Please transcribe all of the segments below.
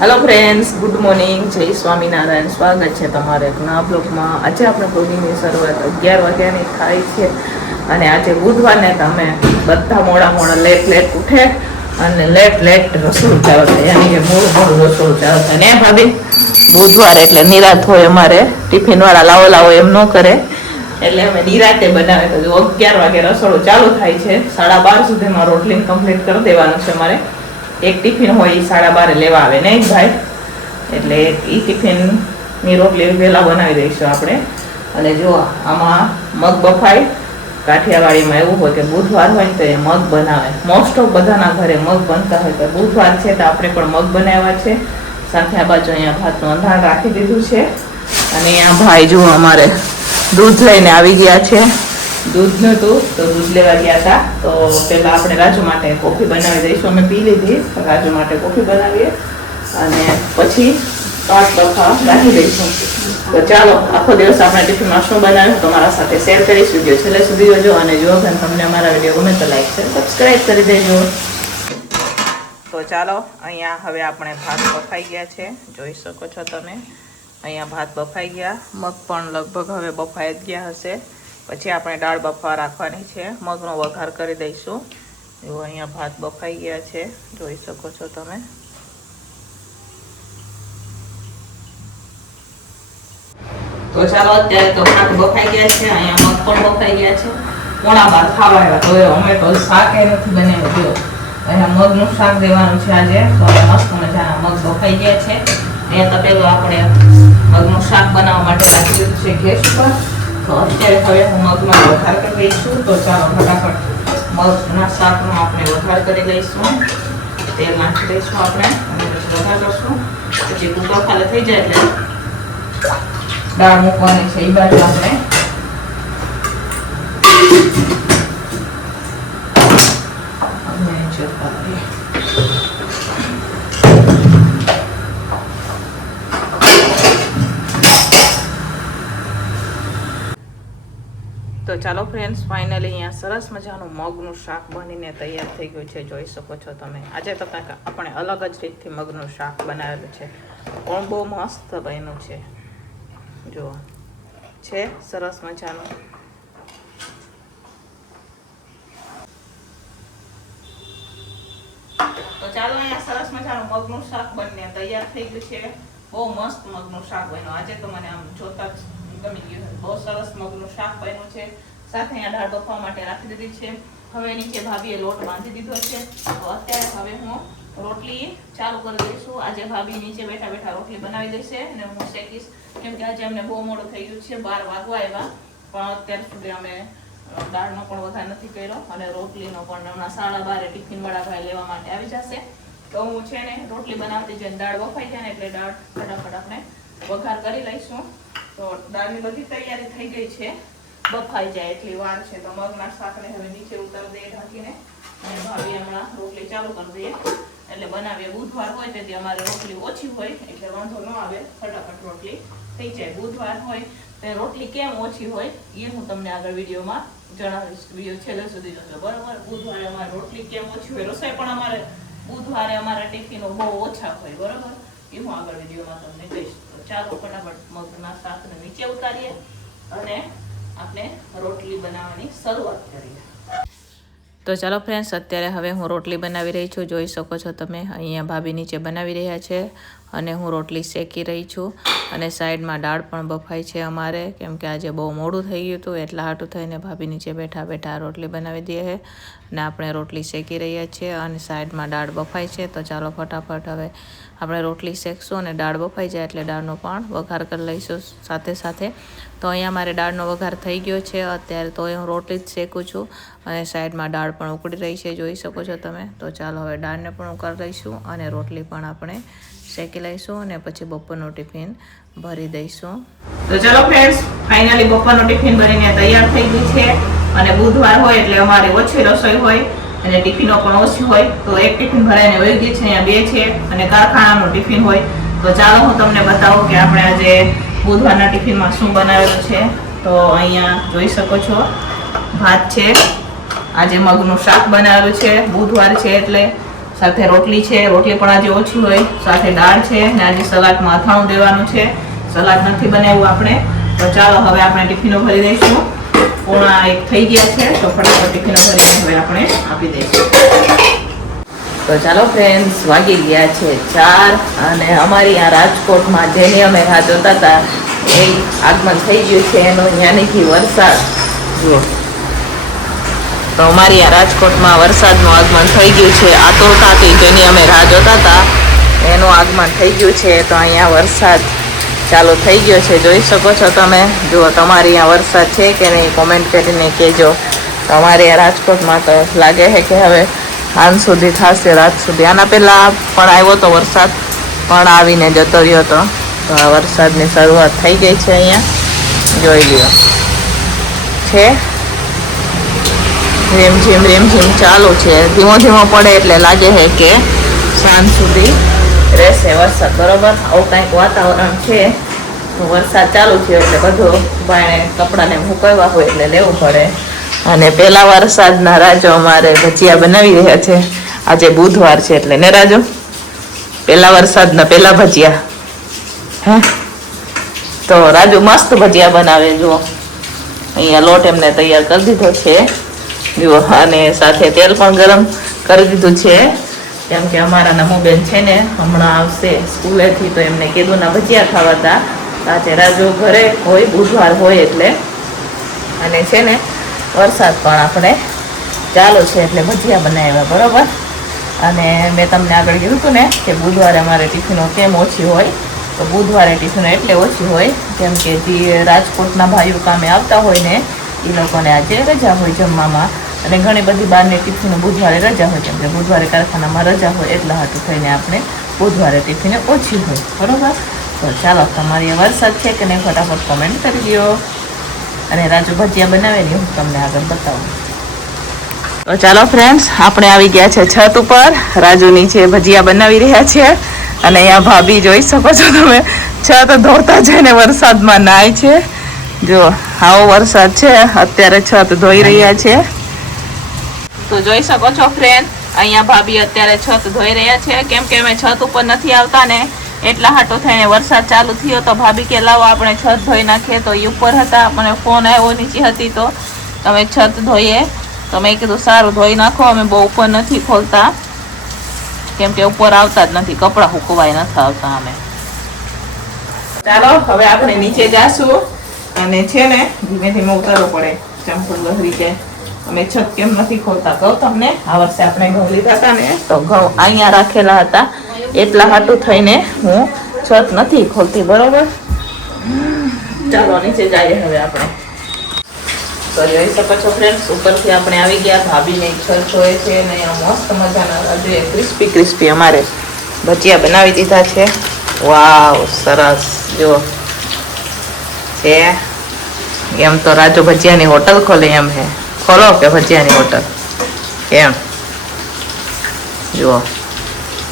Hello friends, good morning, जय स्वामीनारायण। स्वागत है तमारे एक नवा ब्लॉगમાં। આજે આપણે બ્લોગિંગની શરૂઆત 11 વાગ્યાની થાય છે અને આજે બુધવારને તમે બધા મોડા લેટ ઉઠે અને લેટ રસોઈ ચાલુ થાય, યાની કે મોડું રસોઈ ચાલુ થાય ને ભાભી। બુધવાર એટલે નિરાત હોય, અમારે ટિફિન વાળા લાવો એમ ન કરે એટલે અમે નિરાતે બનાવે તો જો 11 વાગે રસોડું ચાલુ થાય છે। 12:30 સુધીમાં રોટલી કમ્પ્લીટ કરી દેવાનું છે અમારે। एक टिफिन हो 12:30 लेवा आवे नहीं भाई, એટલે ઈ ટિફિનની રોટલી વહેલા બનાવી દઈશું આપણે। અને જો આમાં મગ બફાય, કાઠિયાવાડીમાં એવું હોય કે બુધવાર હોય ને તો એ મગ બનાવે। મોસ્ટ ઓફ બધાના ઘરે મગ બનતા હોય, તો બુધવાર છે તો આપણે પણ મગ બનાવ્યા છે। સાથે આ બાજુ અહીંયા ભાતનું અંધાણ રાખી દીધું છે અને આ ભાઈ જો અમારે દૂધ લઈને આવી ગયા છે। दूध नतुं तो दूध लेवा गया था, तो पहला आपणे राजू माटे कॉफी बनावी दईशुं। अमे पी लीधी, राजू माटे कॉफी बनावीए अने पछी भात बफा राखी दईशुं। तो चालो आखो दिवस आपणे टिफिનમાં શું બનાવ્યું તમારા સાથે શેર કરીશ। વિડિયો છેલ્લે સુધી જોજો અને જો તમને અમારા વિડિયો ગમે તો લાઈક શેર સબસ્ક્રાઇબ કરી દેજો। તો ચાલો અહીંયા હવે આપણે ભાત બફાઈ ગયા છે, જોઈ શકો છો તમે। અહીંયા ભાત બફાઈ ગયા, મગ પણ લગભગ હવે બફાઈ જ ગયા હશે। પછી આપણે દાળ બફવા રાખવાની છે, મગનો વઘાર કરી દઈશું। જો અહીંયા ભાત બફાઈ ગયા છે, જોઈ શકો છો તમે। તો ચાલો અત્યારે તો ભાત બફાઈ ગયા છે, અહીંયા મગ પણ બફાઈ ગયા છે। 11:30 ખાવા આવ્યા તો અમે તો શાક એ નથી બનાવ્યું। જો અહીંયા મગનું શાક દેવાનું છે આજે, તો મસ્ત મજાના મગ બફાઈ ગયા છે। એ તપેલું આપણે મગનું શાક બનાવવા માટે રાખી દીધું છે ગેસ પર। तो અત્યારે હવે હું મગનો વઘાર કરી દઈશું। તો ચાલો ફટાફટ મગના શાકનો આપણે વઘાર કરી લઈશું। તેલ નાખી દઈશું આપણે અને વઘાર કરશું। પછી કુકર ખાલી થઈ જાય એટલે દાળ મૂકવાની છે, એ બાજુ આપણે तो चलो फ्रेंड्स, फाइनली अँ सरस मजानु मगनु शाक बनीने तैयार थई गयुं छे, जोई शको छो तमे। आजे तो कंईक आपणे अलग ज रीतथी मगनु शाक बनावेलुं छे, पण बहु मस्त बन्युं छे। जो छे सरस मजानु। तो चालो अँ सरस मजानु मगनु शाक बनीने तैयार थई गयुं छे। बहु मस्त मगनु शाक बन्युं। आजे तो मने आम जोता गमी गयुं, बहुत सरस मगनु शाक बन्युं छे। साथे अहींया दाळ बफवा माटे राखी दीधी छे। हवे नीचे भाभीए लोट बांधी दीधो छे, तो अत्यारे हवे हूँ रोटली चालू करी दईशुं। आजे भाभी नीचे बैठा बैठा रोटली बनावी देशे અને હું શેકીશ, કેમ કે આજે અમને બહુ મોડું થઈ ગયું છે। 12 વાગવા આવ્યા પણ અત્યાર સુધી અમે દાળનો પણ વઘાર નથી કર્યો અને રોટલીનો પણ હમણાં 12:30 ટિફિન વાળા ભાઈ લેવા માટે આવી જશે। તો હું છે ને રોટલી બનાવતી જઈને દાળ બફાઈ જાય ને એટલે દાળ ફટાફટ આપણે વઘાર કરી લઈશું। तो दाळनी बधी तैयारी थई गई छे, बफाई जाए एटली वार छे। तो मगना शाकने हवे नीचे उतार दे ढांकीने अने भाभी हमणा रोटली चालू कर दे એટલે બનાવીએ। બુધવાર હોય તેથી અમારે રોટલી ઓછી હોય એટલે વાંધો ન આવે, ફટાફટ રોટલી થઈ જાય। બુધવાર હોય તો રોટલી કેમ ઓછી હોય એ હું તમને આગળ વિડીયોમાં જણાવીશ, વિડીયો છેલ્લે સુધી જોજો બરાબર। બુધવારે અમારે રોટલી કેમ ઓછી હોય, રસોઈ પણ અમારે બુધવારે અમારા ટિફિનો બહુ ઓછા હોય બરાબર, એ હું આગળ વિડીયોમાં તમને કહીશ। તો ચાલો ફટાફટ મગના શાકને નીચે ઉતારીએ અને આપણે રોટલી બનાવવાની શરૂઆત કરીએ। तो चलो फ्रेंड्स, अत्यारे हवे हूँ रोटली बनावी रही छूँ, जोई शको छो तमे। अहींया भाभी नीचे बनावी रह्या छे अने हूँ रोटली शेकी रही छूँ अने साइड में दाळ पण बफाई छे अमारे, केम के आजे बहु मोडुं थई गयुं हतुं एटला हाटुं थईने भाभी नीचे बैठा बैठा रोटली बनावी दीए है ने आपणे रोटली शेकी रह्या छीए अने साइड में दाळ बफाई छे। तो चालो फटाफट हवे આપણે રોટલી શેકશું અને દાળ બફાઈ જાય એટલે દાળનો પણ વઘાર કરી લઈશું સાથે સાથે। તો અહીંયા મારે દાળનો વઘાર થઈ ગયો છે અત્યારે, તો હું રોટલી જ શેકું છું અને સાઈડમાં દાળ પણ ઉકળી રહી છે, જોઈ શકો છો તમે। તો ચાલો હવે દાળને પણ ઉકાળી લઈશું અને રોટલી પણ આપણે શેકી લઈશું અને પછી બપોરનું ટિફિન ભરી દઈશું। તો ચાલો ફ્રેન્ડ્સ, ફાઇનલી બપોરનું ટિફિન ભરીને તૈયાર થઈ ગઈ છે અને બુધવાર હોય એટલે અમારે ઓછી રસોઈ હોય અને ટિફિનો પણ ઓછી હોય। તો એક ટિફિન ભરાઈને વહી ગઈ છે, અહીંયા 2 છે અને કારખાનાનું ટિફિન હોય। તો ચાલો હું તમને બતાવું કે આપણે આજે બુધવારના ટિફિનમાં શું બનાવેલું છે। તો અહીંયા જોઈ શકો છો ભાત છે, આજે મગનું શાક બનાવેલું છે, બુધવાર છે એટલે સાથે રોટલી છે, રોટલી પણ આજે ઓછી હોય, સાથે દાળ છે ને આજે સલાડમાં અથાણું દેવાનું છે. સલાડ નથી બનાવ્યું આપણે. તો ચાલો હવે આપણે ટિફિનો ભરી દઈશું. 1:45 થઈ ગયા છે, તો ફટાફટ ટિફિનો ભરીને હવે આપણે આપી દઈશું. તો ચાલો ફ્રેન્ડ્સ, વાગી ગયા છે 4 અને અમારી આ રાજકોટમાં જેની અમે રાહ જોતા હતા એ આગમન થઈ ગયું છે એનું, યાનીથી વરસાદ. જુઓ, તો અમારી આ રાજકોટમાં વરસાદનું આગમન થઈ ગયું છે. આતુરતાથી જેની અમે રાહ જોતા હતા એનું આગમન થઈ ગયું છે. તો અહીંયા વરસાદ ચાલુ થઈ ગયો છે, જોઈ શકો છો તમે. જુઓ, તમારી અહીંયા વરસાદ છે કે નહીં કોમેન્ટ કરીને કહેજો. તો અમારે આ રાજકોટમાં તો લાગે છે કે હવે સાંજ સુધી થશે, રાત સુધી. આના પહેલાં પણ આવ્યો તો વરસાદ, પણ આવીને જતો રહ્યો હતો. તો આ વરસાદની શરૂઆત થઈ ગઈ છે અહીંયા, જોઈ લ્યો છે. રીમઝીમ ચાલુ છે, ધીમો ધીમો પડે એટલે લાગે છે કે સાંજ સુધી રહેશે વરસાદ. બરોબર, આવું કંઈક વાતાવરણ છે. તો વરસાદ ચાલુ થયો એટલે બધું બાયણે કપડાને મૂકવા હોય એટલે લેવું પડે. અને પહેલા વરસાદના રાજો અમારે ભજીયા બનાવી રહ્યા છે. આજે બુધવાર છે એટલે ને રાજો, પહેલા વરસાદના પહેલા ભજીયા. હે, તો રાજુ મસ્ત ભજીયા બનાવે. જુઓ, અહીંયા લોટ એમને તૈયાર કરી દીધો છે. જુઓ, અને સાથે તેલ પણ ગરમ કરી દીધું છે. કેમ કે અમારા નમુબેન છે ને હમણાં આવશે સ્કૂલેથી, તો એમને કીધું ના ભજીયા ખાવા હતા. આજે રાજુ ઘરે હોય, બુધવાર હોય એટલે. અને છે ને વરસાદ પણ આપણે ચાલુ છે એટલે ભજીયા બનાવ્યા. બરોબર, અને મેં તમને આગળ કીધું હતું ને કે બુધવારે અમારે ટિફિનો કેમ ઓછી હોય. તો બુધવારે ટિફિનો એટલે ઓછી હોય કેમ કે જે રાજકોટના ભાઈઓ કામે આવતા હોય ને એ લોકોને આજે રજા હોય જમવામાં. અને ઘણી બધી બહારની ટિફિનો બુધવારે રજા હોય, કેમ કે બુધવારે કારખાનામાં રજા હોય એટલા હાટું થઈને આપણે બુધવારે ટિફિને ઓછી હોય. બરોબર, તો ચાલો, તમારી વરસાદ છે કે નહીં ફટાફટ કોમેન્ટ કરી દો. અને રાજુ ભજીયા બનાવે ને હું તમને આગળ બતાવું. તો ચાલો ફ્રેન્ડ્સ, આપણે આવી ગયા છે છત ઉપર. રાજુ નીચે ભજીયા બનાવી રહ્યા છે. અને અહીંયા ભાભી જોઈ શકો છો તમે, છત ધોતા જઈને વરસાદમાં નાય છે. જો આવો વરસાદ છે, અત્યારે છત ધોઈ રહ્યા છે. તો જોઈ શકો છો ફ્રેન્ડ, અહીંયા ભાભી અત્યારે છત ધોઈ રહ્યા છે. કેમ કે અમે છત ઉપર નથી આવતા ને એટલા હાટો થઈને વરસાદ ચાલુ થયો. તો ભાભી કે લાવો આપણે છત ધોઈ નાખીએ. તો એ ઉપર હતા, મને ફોન આવ્યો નીચે હતી તો તમે છત ધોઈએ. તો મેં કીધું સારું ધોઈ નાખો. અમે બહુ ઉપર નથી ખોલતા કેમ કે ઉપર આવતા જ નથી, કપડાં સુકવાય નથી આવતા અમે. ચાલો હવે આપણે નીચે જાશું. અને છે ને ધીમે ધીમે ઉતારવું પડે, ચંપલ ગહરી જાય. અમે છત કેમ નથી ખોલતા કહું તમને. આ વર્ષે આપણે ઘઉં લીધા હતા ને તો ઘઉં અહીંયા રાખેલા હતા એટલા હાટું થઈને હું છત નથી ખોલતી. બરોબર, ચાલો નીચે જઈએ હવે આપણે. તો જોઈ શકો છો ફ્રેન્ડ્સ, ઉપરથી આપણે આવી ગયા. ભાભીને છત જોએ છે ને અહીંયા મસ્ત મજાના રાજુએ ક્રિસ્પી અમારે ભજીયા બનાવી દીધા છે. વાવ, સરસ. જો છે એમ તો રાજુ ભજીયાની હોટલ ખોલે એમ હે. ખોલો કે ભજીયાની હોટલ એમ. જુઓ,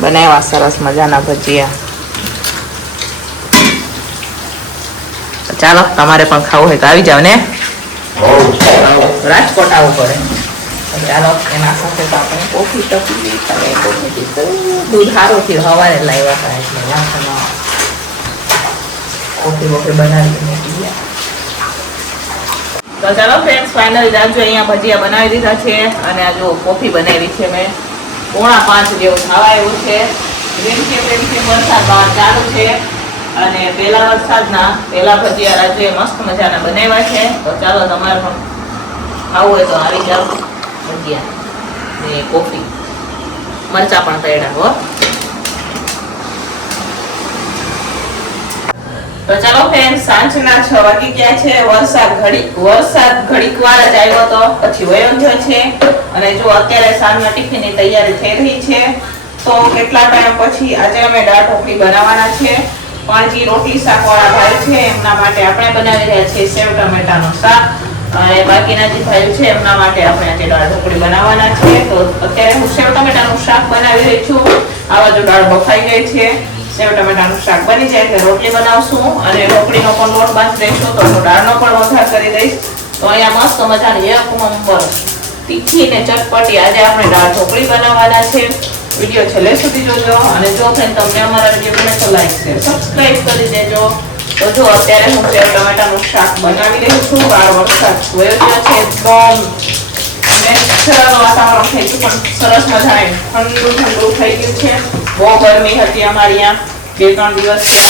બનાવ્યા સરસ મજાના ભજીયા. ચાલો, તમારે પણ ખાવું હોય તો આવી જાવ ને. રાજકોટ આવવું પડે. ચાલો, એના સાથે તો આપણે કોફી ટપી દૂધ સારું થયું, સવારે લાવ્યા હતા એટલે કોફી વોફી બનાવી પીયા. તો ચાલો ફ્રેન્ડ્સ, ફાઇનલી રાજુ અહીંયા ભજીયા બનાવી દીધા છે. અને આ જો કોફી બનાવી છે મેં. 4:45 જેવું થવા આવ્યું છે. રીમઝીમ વરસાદ બહાર ચાલુ છે. અને પહેલા વરસાદના પહેલા ભજીયા રાજુએ મસ્ત મજાના બનાવ્યા છે. તો ચાલો, તમારે પણ ખાવું હોય તો આવી જાઓ. ભજીયા ને કોફી, મરચા પણ તળ્યા હો. તો ચાલો ફ્રેન્ડ, સાંજના 6 વાગી ગયા છે. વરસાદ ઘડીક વાર જ આવ્યો હતો, પછી વયો ગયો છે. અને જો અત્યારે સાંજના ટિફિનની તૈયારી થઈ રહી છે. તો કેટલા ટાઈમ પછી આજે અમે દાળ ઢોકળી બનાવવાના છે. પણ જે રોટલી શાક વાળા ભાઈ છે એમના માટે આપણે બનાવી રહ્યા છીએ સેવ ટમેટાનું શાક. અને બાકીના જે ભાઈઓ છે એમના માટે આપણે આજે દાળ ઢોકળી બનાવવાના છે. તો અત્યારે હું સેવ ટમેટાનું શાક બનાવી રહી છું. આવા જો દાળ બફાઈ ગઈ છે. સેવ ટમેટાનું શાક બની જાય એટલે રોટલી બનાવશું. અને ઢોકળીનો પણ લોટ બાંધી દઈશું. તો દાળનો પણ વઘાર કરી દઈશ. તો અહીંયા મસ્ત મજાની એક નંબર તીખી ને ચટપટી આજે આપણે દાળ ઢોકળી બનાવવાના છે. વિડીયો છેલ્લે સુધી જોજો અને જો ફ્રેન્ડ તમને અમારા વિડીયો ગમે તો લાઈક શેર સબસ્ક્રાઇબ કરી દેજો. તો જો અત્યારે હું સેવ ટમેટાનું શાક બનાવી રહી છું. બહાર વરસાદ વયો ગયો છે, એકદમ નેચરલ વાતાવરણ થઈ ગયું, પણ સરસ મજાને ઠંડુ ઠંડુ થઈ ગયું છે. બહુ ગરમી હતી અમારી અહીંયા 2-3 દિવસથી.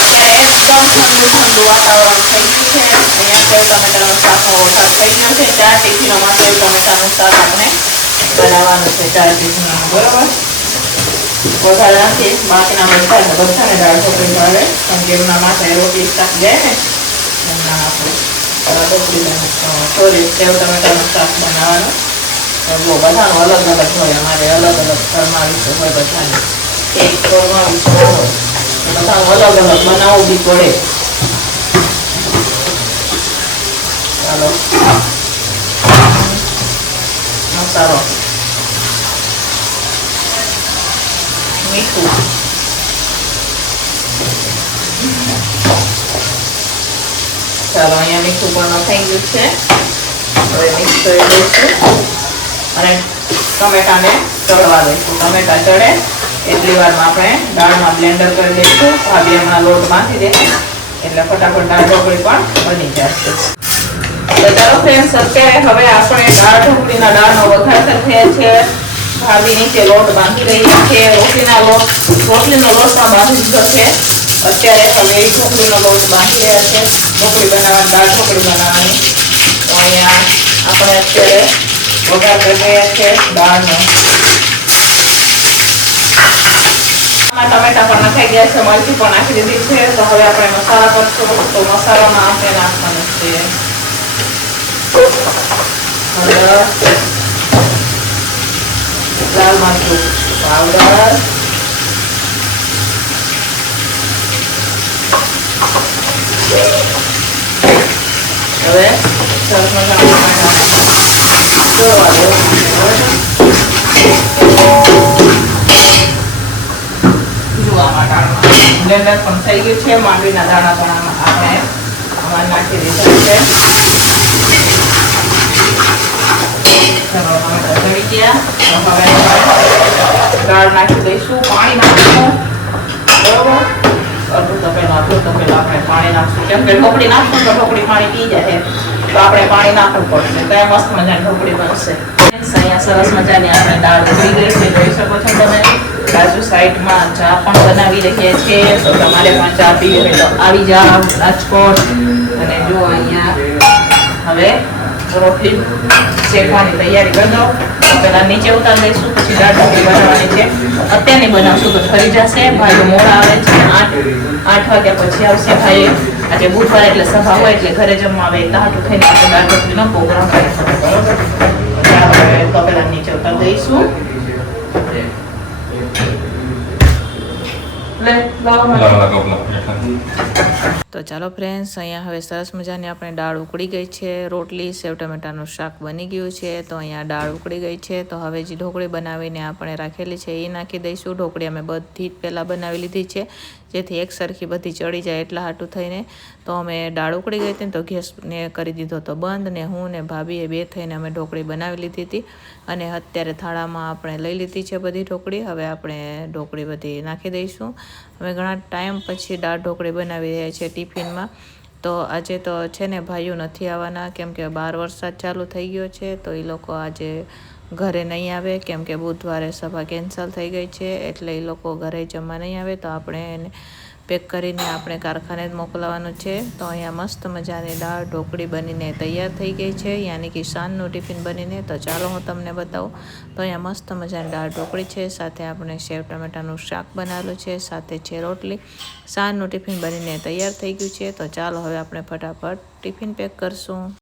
અત્યારે એકદમ ઠંડુ ઠંડુ વાતાવરણ થઈ ગયું છે. અહીંયા સેવ ટમેટાનું શાકનો વઘાર થઈ ગયો છે. 4 ટિફિનોમાં સેવ ટમેટાનું શાક આપણે બનાવવાનું છે. 4 ટિફિનોમાં બરોબર. વધારે નથી, બાકીના બધાને દાળ ઢોકળી ભાવે, પણ કે એમના માટે રોટલી શાક જાય ને એમના આપણે સોરી સેવ ટમેટાનું શાક બનાવવાનું. બહુ બધાનું અલગ અલગ હોય, અમારે અલગ અલગ ફરમાવીશું હોય બધાને. એક ફરમાવીશું હોય તો બધાનું અલગ અલગ બનાવવું બી પડે. ચાલો મસાલો, મીઠું, ચાલો અહીંયા મીઠું પણ નખાઈ ગયું છે. હવે મિક્સ કરી દઈશું અને ટમેટાને ચડવા દઈશું. ટમેટા ચડે એટલી વારમાં આપણે દાળમાં બ્લેન્ડર કરી દઈશું. ભાભી હમણાં લોટ બાંધી દે એટલે ફટાફટ દાળ ઢોકળી પણ બની જશે. તો ચાલો ફ્રેન્ડ્સ, અત્યારે હવે આપણે દાળ ઢોકળીના દાળનો વઘાર થયા છે. ભાભી નીચે લોટ બાંધી રહી છે. રોટલીનો લોટ પણ બાંધી દીધો છે. અત્યારે હવે ઢોકળીનો લોટ બાંધી રહ્યા છે. ઢોકળી બનાવવાની, દાળ ઢોકળી બનાવવાની. તો અહીંયા આપણે અત્યારે વઘાર કરી રહ્યા છે દાળનો. ટમેટા પણ નખાઈ ગયા છે, મરચી પણ નાખી દીધી છે. તો હવે આપણે મસાલા કરશું. તો મસાલામાં આપણે નાખવાનું છે હળદર, લાલ મરચું પાવડર, હવે સરસ મજાનું ચોળવા દેવું. બ્લેન્ડર પણ થઈ ગયું છે. માંડવીના દાણા પણ આપણે આમાં નાખી દીધા છે. ચલો ટમેટા ચડી ગયા. હવે દાળ નાખી દઈશું. પાણી નાખીશું બરોબર. અડધું તપેલા આપણે પાણી નાખશું, કેમ કે ઢોકળી નાખશું તો ઢોકળી પાણી પી જાય, તો આપણે પાણી નાખવું પડશે. તો મસ્ત મજાની ઢોકળી બનશે. અહીંયા સરસ મજાની આપણે દાળ ઉકળી ગઈ છે, જોઈ શકો છો તમે. બાજુ સાઈડમાં ચા પણ બનાવી રહ્યા છે. તો તમારે પણ ચા પીવી હોય તો આવી જાઓ રાજકોટ. અને જો અહીંયા હવે રોટલી શેકવાની તૈયારી કરી દો. પેલા નીચે ઉતારી દઈશું, પછી દાળ ઢોકળી બનાવવાની છે. અત્યારની બનાવશું તો ઠરી જશે. ભાઈ મોડા આવે છે, 8 વાગ્યા પછી આવશે ભાઈ. આજે બુધવાર એટલે સભા હોય એટલે ઘરે જમવા આવે. તાટું થઈને આપણે દાળ ઢોકળીનો પ્રોગ્રામ કરીશું બરોબર. તો પેલા નીચે ઉતારી દઈશું. તો ચાલો ફ્રેન્ડ્સ, અહીંયા હવે સરસ મજાની આપણે દાળ ઉકળી ગઈ છે. રોટલી સેવ ટમેટાનું શાક બની ગયું છે. તો અહીંયા દાળ ઉકળી ગઈ છે. તો હવે જે ઢોકળી બનાવીને આપણે રાખેલી છે એ નાખી દઈશું. ઢોકળી અમે બધી જ પહેલાં બનાવી લીધી છે, જેથી એક સરખી બધી ચડી જાય એટલા હાટું થઈને. તો અમે દાળ ઉકળી ગઈ હતી તો ગેસને કરી દીધો તો બંધ, ને હું ને ભાભીએ બે થઈને અમે ઢોકળી બનાવી લીધી હતી. અને અત્યારે થાળામાં આપણે લઈ લીધી છે બધી ઢોકળી. હવે આપણે ઢોકળી બધી નાખી દઈશું. અમે ઘણા ટાઈમ પછી દાળ ઢોકળી બનાવી રહ્યા છીએ ટિફિનમાં. તો આજે તો છે ને ભાઈઓ નથી આવવાના, કેમ કે બહાર વરસાદ ચાલુ થઈ ગયો છે. તો એ લોકો આજે ઘરે નહીં આવે, કેમ કે બુધવારે સભા કેન્સલ થઈ ગઈ છે, એટલે એ લોકો ઘરે જમવા નહીં આવે. તો આપણે એને પેક કરીને આપણે કારખાને જ મોકલવાનું છે. તો અહીંયા મસ્ત મજાની દાળ ઢોકળી બનીને તૈયાર થઈ ગઈ છે, યાની કે સાંજનું ટિફિન બનીને. તો ચાલો હું તમને બતાવું. તો અહીંયા મસ્ત મજાની દાળ ઢોકળી છે, સાથે આપણે સેવ ટમેટાનું શાક બનાવેલું છે, સાથે છે રોટલી. સાંજનું ટિફિન બનીને તૈયાર થઈ ગયું છે. તો ચાલો હવે આપણે ફટાફટ ટિફિન પેક કરશું.